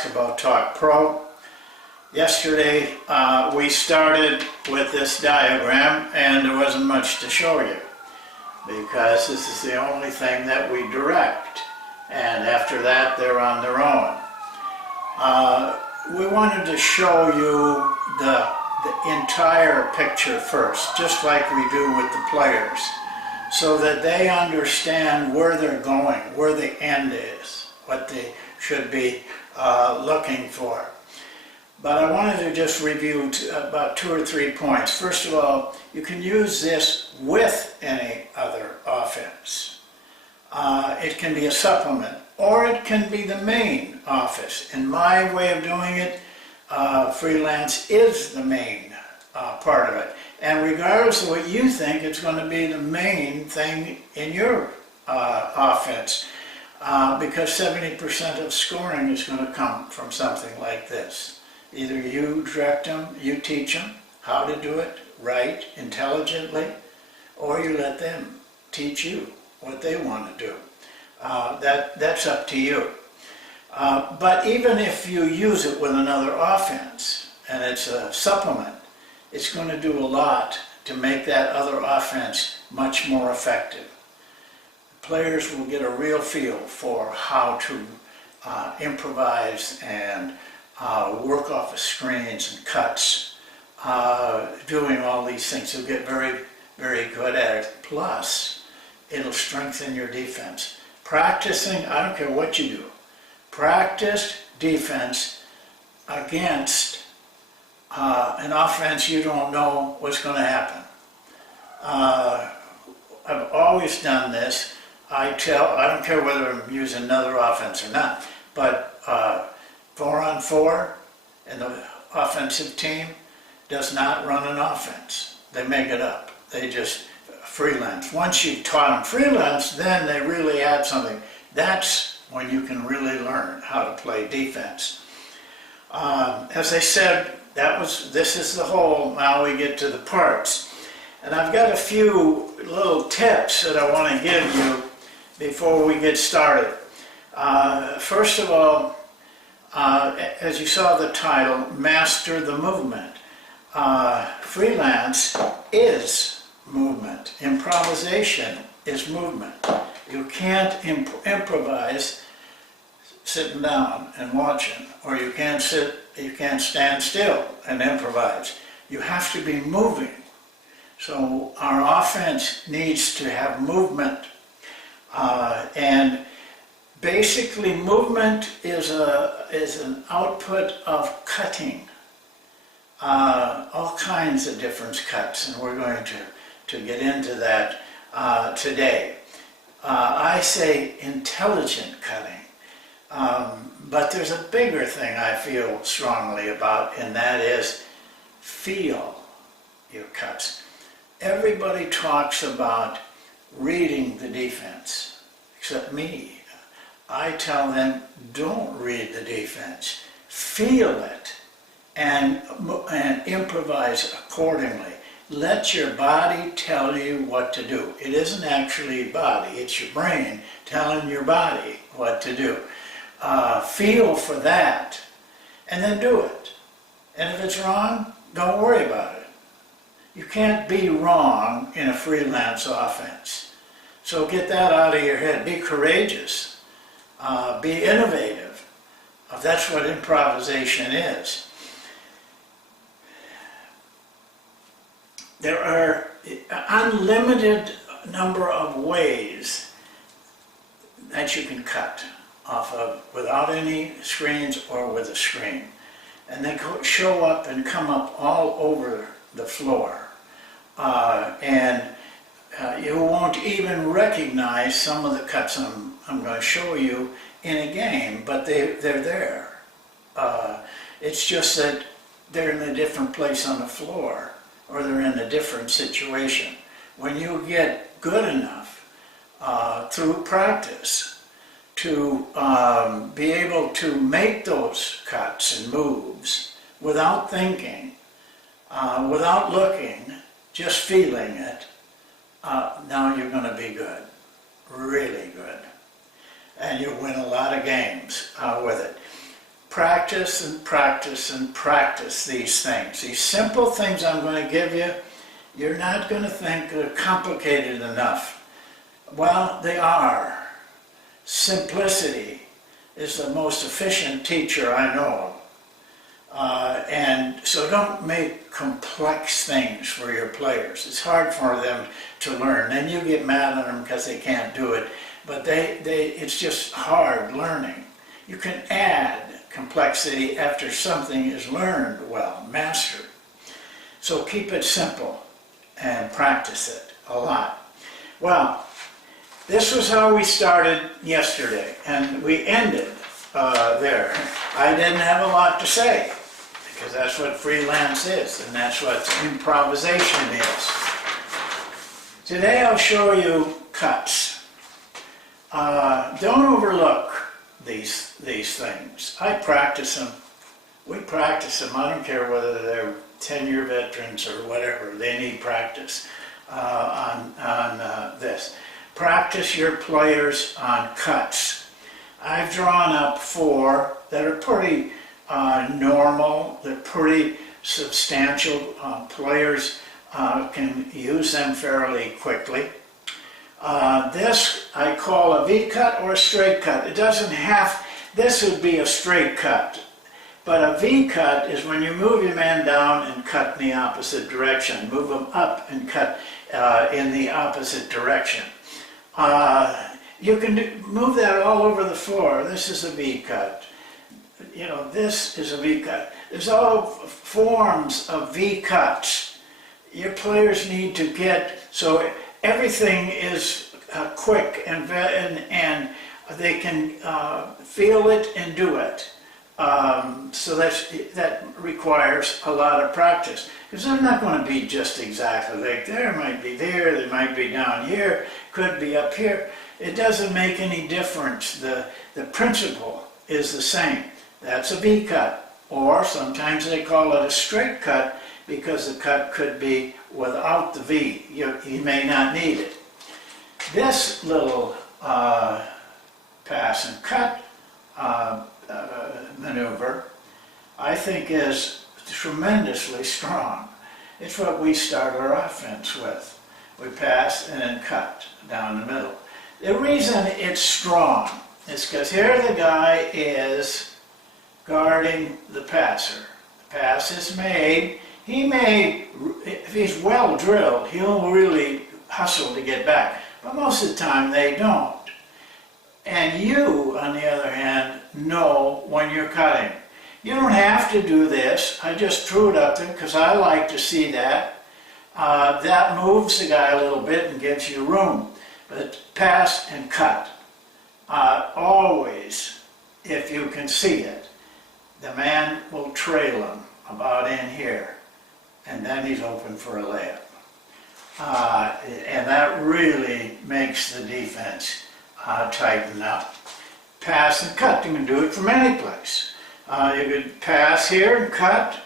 Basketball Talk Pro. Yesterday we started with this diagram and there wasn't much to show you because this is the only thing that we direct, and after that they're on their own. We wanted to show you the entire picture first, just like we do with the players, so that they understand where they're going, where the end is, what they should be looking for. But I wanted to just review about 2 or 3 points. First of all, you can use this with any other offense. It can be a supplement, or it can be the main offense. In my way of doing it, freelance is the main part of it. And regardless of what you think, it's going to be the main thing in your offense, because 70% of scoring is going to come from something like this. Either you direct them, you teach them how to do it right, intelligently, or you let them teach you what they want to do. That's up to you. But even if you use it with another offense, and it's a supplement, it's going to do a lot to make that other offense much more effective. Players will get a real feel for how to improvise and work off of screens and cuts, doing all these things. You'll get very, very good at it. Plus, it'll strengthen your defense. Practicing, I don't care what you do, practice defense against an offense you don't know what's going to happen. I've always done this. I don't care whether I'm using another offense or not, but 4-on-4 and the offensive team does not run an offense. They make it up. They just freelance. Once you've taught them freelance, then they really add something. That's when you can really learn how to play defense. As I said, this is the whole. Now we get to the parts. And I've got a few little tips that I want to give you before we get started. First of all, as you saw the title, Master the Movement. Freelance is movement. Improvisation is movement. You can't improvise sitting down and watching, or you can't stand still and improvise. You have to be moving. So our offense needs to have movement, and basically, movement is an output of cutting, all kinds of different cuts, and we're going to get into that today. I say intelligent cutting, but there's a bigger thing I feel strongly about, and that is feel your cuts. Everybody talks about reading the defense, except me. I tell them, don't read the defense. Feel it and improvise accordingly. Let your body tell you what to do. It isn't actually your body, it's your brain telling your body what to do. Feel for that and then do it. And if it's wrong, don't worry about it. You can't be wrong in a freelance offense. So get that out of your head. Be courageous. Be innovative. That's what improvisation is. There are unlimited number of ways that you can cut off of without any screens or with a screen. And they show up and come up all over the floor. You won't even recognize some of the cuts I'm going to show you in a game, but they're there. It's just that they're in a different place on the floor, or they're in a different situation. When you get good enough through practice to be able to make those cuts and moves without thinking, without looking, just feeling it, now you're going to be good, really good. And you'll win a lot of games with it. practice and practice and practice these things. These simple things I'm going to give you, you're not going to think they're complicated enough. Well, they are. Simplicity is the most efficient teacher I know. And so don't make complex things for your players. It's hard for them to learn. Then you get mad at them because they can't do it. But it's just hard learning. You can add complexity after something is learned well, mastered. So keep it simple and practice it a lot. Well, this was how we started yesterday, and we ended there. I didn't have a lot to say, because that's what freelance is, and that's what improvisation is. Today I'll show you cuts. Don't overlook these things. I practice them. We practice them. I don't care whether they're 10-year veterans or whatever. They need practice on this. Practice your players on cuts. I've drawn up 4 that are pretty normal. They're pretty substantial. Players can use them fairly quickly. This I call a V-cut or a straight cut. It doesn't have, this would be a straight cut. But a V-cut is when you move your man down and cut in the opposite direction. Move them up and cut in the opposite direction. You can move that all over the floor. This is a V-cut. You know, this is a V-cut. There's all forms of V-cuts. Your players need to get, so everything is quick and they can feel it and do it. So that requires a lot of practice. Because they're not going to be just exactly like there. Might be there, they might be down here, could be up here. It doesn't make any difference. The principle is the same. That's a V-cut. Or sometimes they call it a straight cut because the cut could be without the V. You may not need it. This little pass and cut maneuver, I think, is tremendously strong. It's what we start our offense with. We pass and then cut down the middle. The reason it's strong is because here the guy is guarding the passer. The pass is made. He may, if he's well drilled, he'll really hustle to get back. But most of the time they don't. And you, on the other hand, know when you're cutting. You don't have to do this. I just threw it up there because I like to see that. That moves the guy a little bit and gives you room. But pass and cut. Always, if you can see it, the man will trail him about in here. And then he's open for a layup. And that really makes the defense tighten up. Pass and cut. You can do it from any place. You could pass here and cut.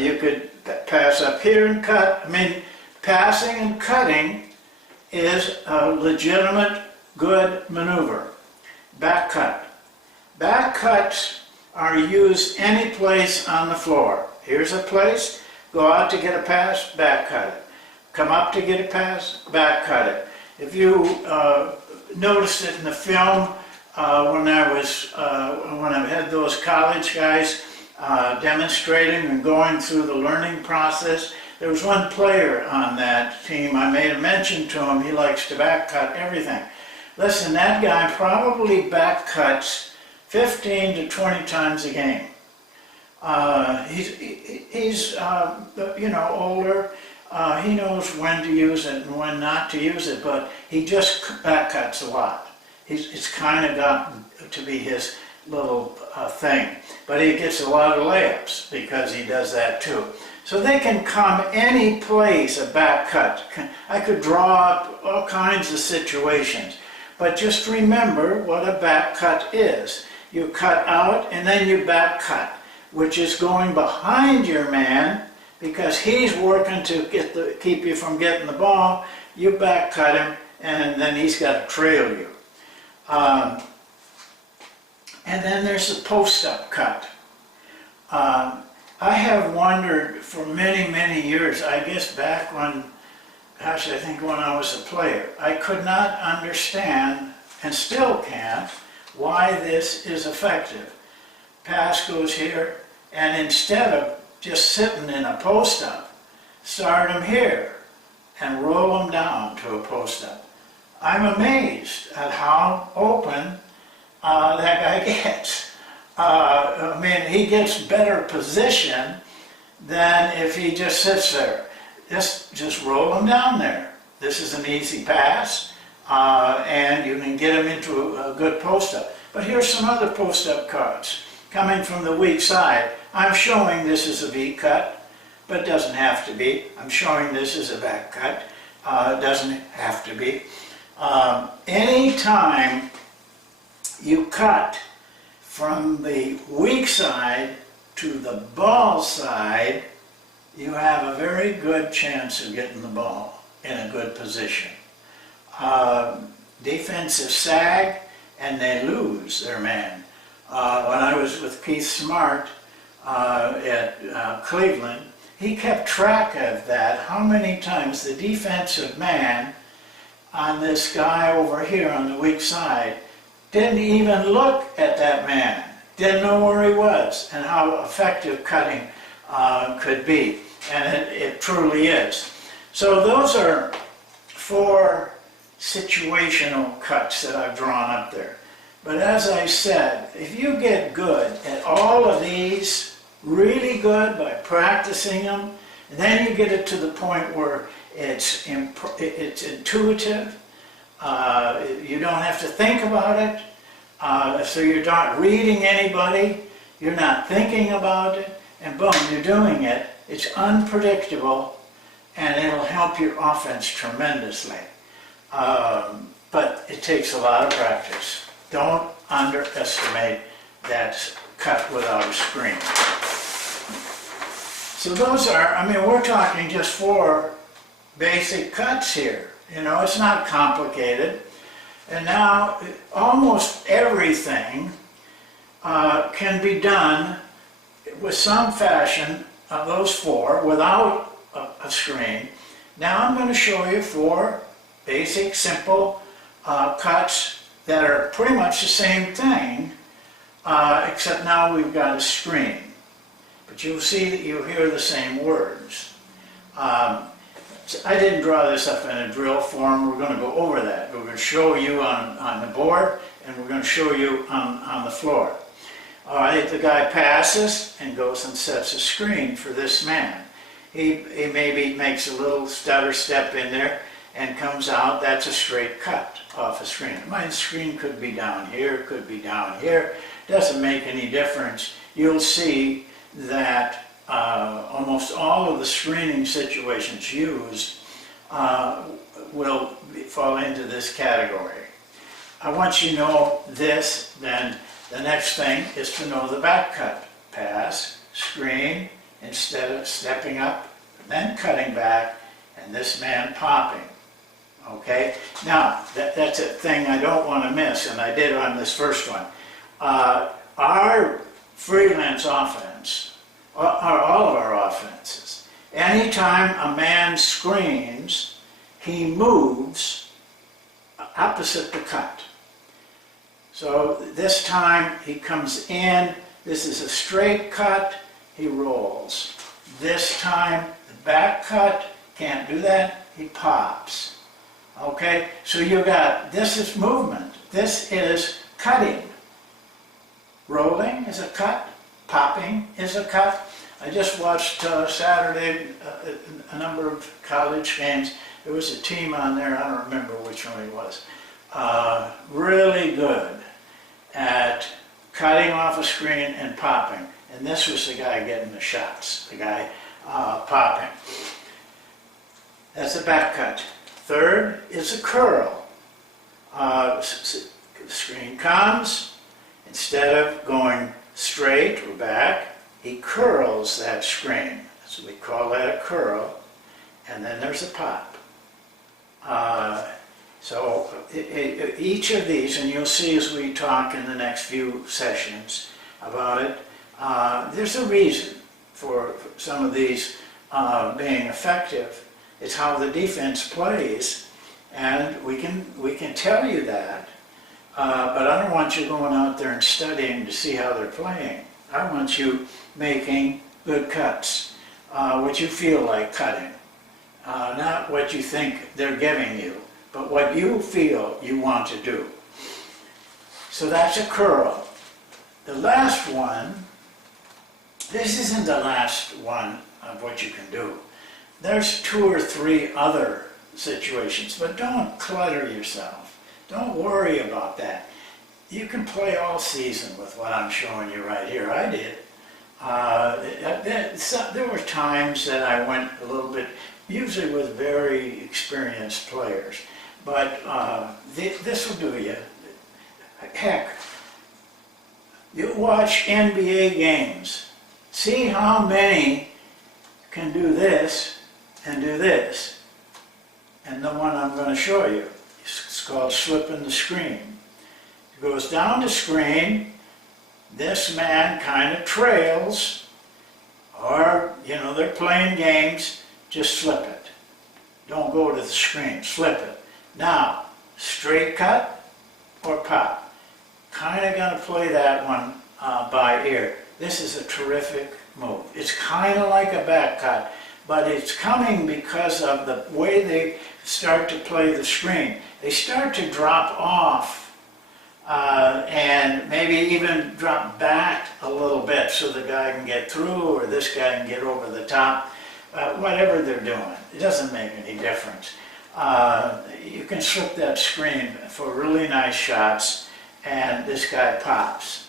You could pass up here and cut. I mean, passing and cutting is a legitimate, good maneuver. Back cut. Back cuts are used any place on the floor. Here's a place. Go out to get a pass, back cut it. Come up to get a pass, back cut it. If you noticed it in the film, when I had those college guys demonstrating and going through the learning process, there was one player on that team. I made a mention to him. He likes to back cut everything. Listen, that guy probably back cuts 15 to 20 times a game. He's older. He knows when to use it and when not to use it, but he just back cuts a lot. It's kind of gotten to be his little thing. But he gets a lot of layups because he does that too. So they can come any place, a back cut. I could draw up all kinds of situations. But just remember what a back cut is. You cut out and then you back cut, which is going behind your man because he's working to keep you from getting the ball. You back cut him and then he's got to trail you. And then there's the post-up cut. I have wondered for many, many years, I guess back when, gosh, I think when I was a player, I could not understand, and still can't, why this is effective. Pass goes here, and instead of just sitting in a post-up, start them here and roll them down to a post-up. I'm amazed at how open that guy gets. I mean, he gets better position than if he just sits there. Just roll him down there. This is an easy pass, and you can get him into a good post-up. But here's some other post-up cuts. Coming from the weak side, I'm showing this is a V cut, but it doesn't have to be. I'm showing this is a back cut. It doesn't have to be. Anytime you cut from the weak side to the ball side, you have a very good chance of getting the ball in a good position. Defensive sag, and they lose their man. When I was with Keith Smart at Cleveland, he kept track of that, how many times the defensive man on this guy over here on the weak side didn't even look at that man, didn't know where he was, and how effective cutting could be. And it truly is. So those are 4 situational cuts that I've drawn up there. But as I said, if you get good at all of these, really good by practicing them, and then you get it to the point where it's intuitive, you don't have to think about it, so you're not reading anybody, you're not thinking about it, and boom, you're doing it. It's unpredictable, and it'll help your offense tremendously. But it takes a lot of practice. Don't underestimate that cut without a screen. So those are, I mean, we're talking just 4 basic cuts here. You know, it's not complicated. And now almost everything can be done with some fashion of those 4 without a screen. Now I'm going to show you 4 basic, simple cuts that are pretty much the same thing, except now we've got a screen. But you'll see that you hear the same words. I didn't draw this up in a drill form. We're going to go over that. We're going to show you on the board, and we're going to show you on the floor. All right, the guy passes and goes and sets a screen for this man. He maybe makes a little stutter step in there and comes out. That's a straight cut off a screen. My screen could be down here, could be down here. Doesn't make any difference. You'll see that almost all of the screening situations used will fall into this category. Once you know this, then the next thing is to know the back cut. Pass, screen, instead of stepping up, then cutting back, and this man popping. Okay? Now, that's a thing I don't want to miss, and I did on this first one. Our freelance offense, or all of our offenses, anytime a man screens, he moves opposite the cut. So this time he comes in, this is a straight cut, he rolls. This time the back cut, can't do that, he pops. Okay, so you got, this is movement, this is cutting. Rolling is a cut, popping is a cut. I just watched Saturday a number of college games. There was a team on there, I don't remember which one it was. Really good at cutting off a screen and popping. And this was the guy getting the shots, the guy popping. That's a back cut. Third is a curl. The screen comes, instead of going straight or back, he curls that screen. So we call that a curl. And then there's a pop. So each of these, and you'll see as we talk in the next few sessions about it, there's a reason for some of these being effective. It's how the defense plays, and we can tell you that, but I don't want you going out there and studying to see how they're playing. I want you making good cuts, what you feel like cutting, not what you think they're giving you, but what you feel you want to do. So that's a curl. The last one, this isn't the last one of what you can do. There's 2 or 3 other situations, but don't clutter yourself. Don't worry about that. You can play all season with what I'm showing you right here. I did. There were times that I went a little bit, usually with very experienced players, but this will do you. Heck, you watch NBA games. See how many can do this and do this. And the one I'm going to show you, it's called slipping the screen. It goes down the screen, this man kind of trails, or, they're playing games, just slip it. Don't go to the screen, slip it. Now, straight cut or pop. Kind of going to play that one by ear. This is a terrific move. It's kind of like a back cut, but it's coming because of the way they start to play the screen. They start to drop off and maybe even drop back a little bit so the guy can get through or this guy can get over the top. Whatever they're doing, it doesn't make any difference. You can slip that screen for really nice shots, and this guy pops.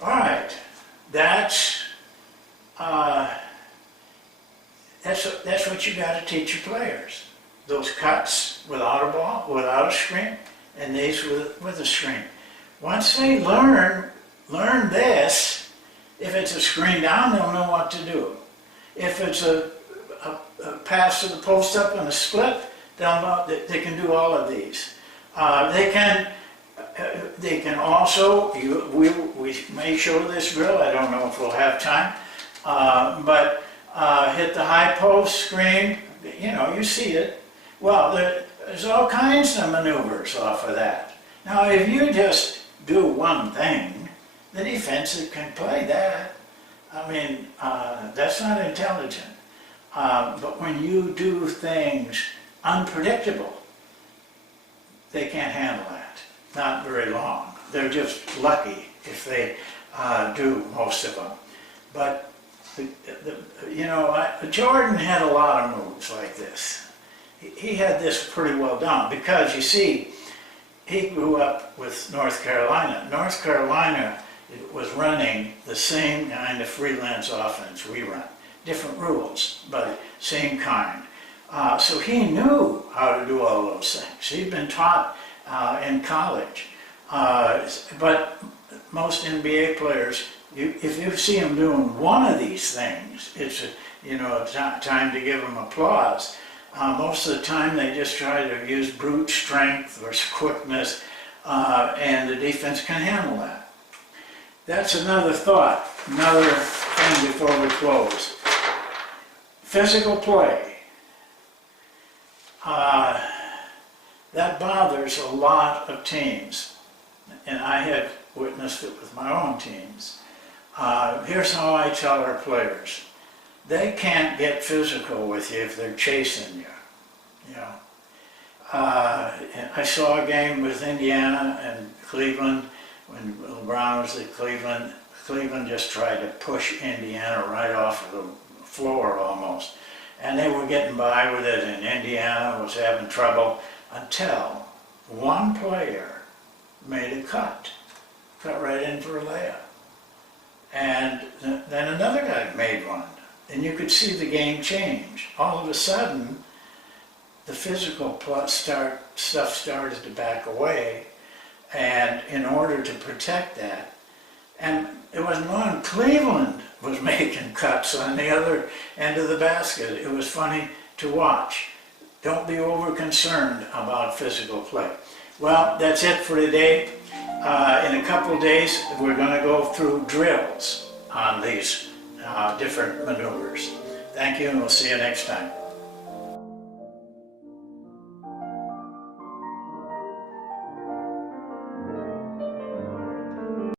All right, that's what you got to teach your players. Those cuts without a ball, without a screen, and these with a screen. Once they learn this, if it's a screen down, they'll know what to do. If it's a pass to the post up and a split, they'll know that they can do all of these. They can also, we may show this drill, I don't know if we'll have time, but hit the high post screen, you see it. Well, there's all kinds of maneuvers off of that. Now, if you just do one thing, the defense can play that. I mean, that's not intelligent. But when you do things unpredictable, they can't handle that. Not very long. They're just lucky if they do most of them. But, Jordan had a lot of moves like this. He had this pretty well down because, you see, he grew up with North Carolina. North Carolina was running the same kind of freelance offense we run. Different rules, but same kind. So he knew how to do all those things. He'd been taught in college. But most NBA players, if you see them doing one of these things, it's time to give them applause. Most of the time they just try to use brute strength or quickness, and the defense can handle that. That's another thought, another thing before we close. Physical play. That bothers a lot of teams, and I have witnessed it with my own teams. Here's how I tell our players. They can't get physical with you if they're chasing you. I saw a game with Indiana and Cleveland when LeBron was at Cleveland. Cleveland just tried to push Indiana right off of the floor almost. And they were getting by with it, and Indiana was having trouble until one player made a cut right in for a layup. And then another guy made one. And you could see the game change. All of a sudden, the physical stuff started to back away, and in order to protect that, and it wasn't long, Cleveland was making cuts on the other end of the basket. It was funny to watch. Don't be over concerned about physical play. Well, that's it for today. In a couple of days, we're going to go through drills on these different maneuvers. Thank you, and we'll see you next time.